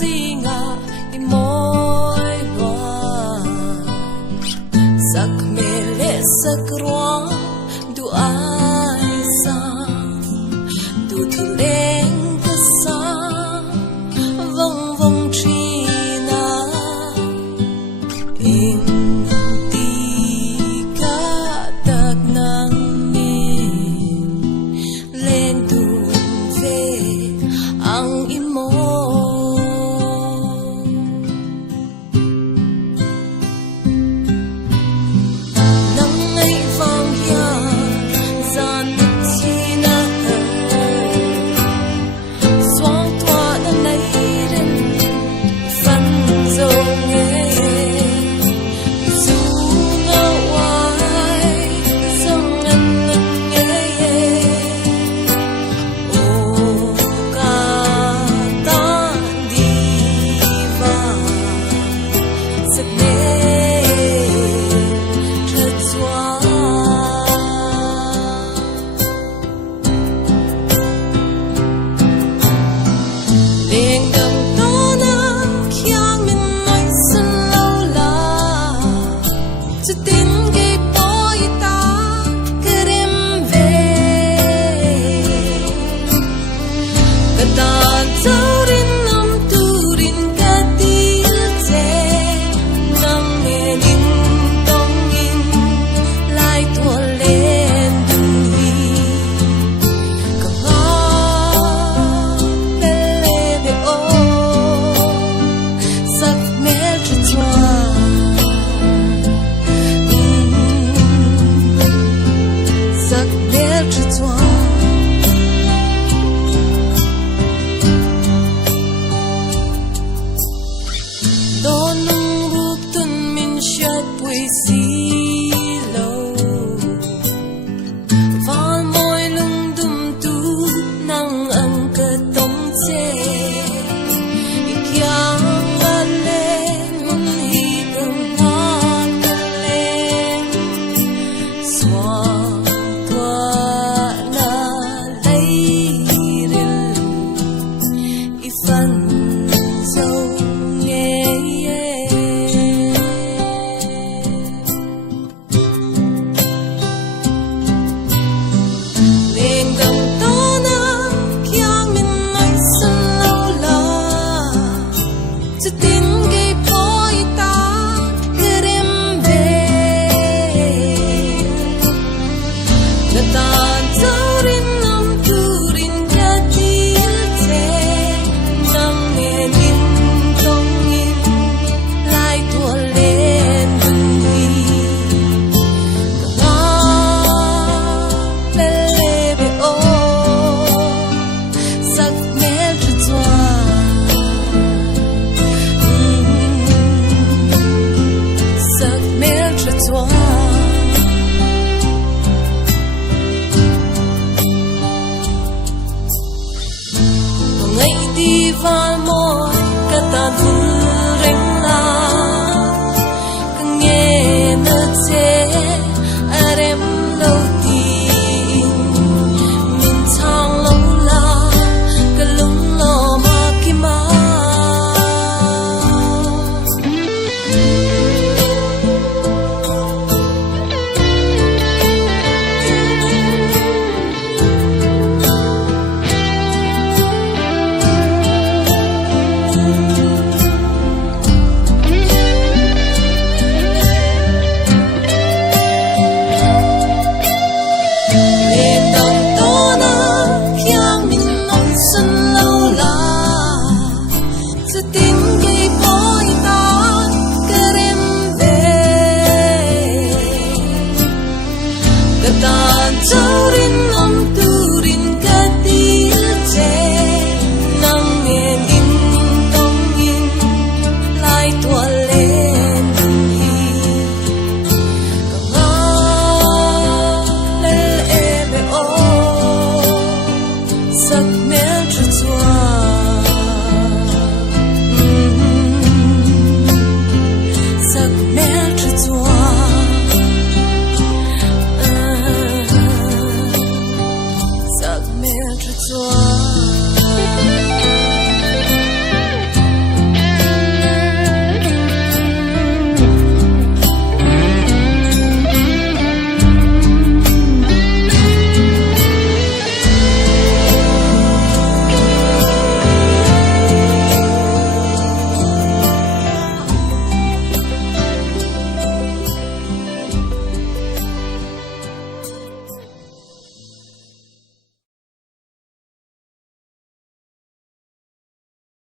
gì ngà đi môi hoa sắc mê lệ sắc roa du ai sa du thu lên cái sa vòng vòng chi na in ti cả tạc nang lên tu về ang imo nang ngay vang ya gian chi na xoang thoa đã lấy đến phần dòng nghe dù ngao ai dòng ngân ngân nghe ô ca ta đi vào giấc mê thật xóa liền đừng có na khiang mình nói xin lâu là cho tin cái bối ta cứ đem về cả ta dấu đến năm tu đến cả tiếng trẻ nắng nghe đến đông in lại thua lên đùi cả hoa bê bê ô sắc mê cho choa sắc mê cho choa đôi nung ruột tuần mình chợt buổi xí lâu và môi lưng đum tu nang ăn cơ tông chê ikyang lên hun hi cùng hoa lên xoa qua na lấy ril i phần dâu nghe liền đừng to na khiang mình nói xin lâu là cho tin cái bối ta cứ đem về người ta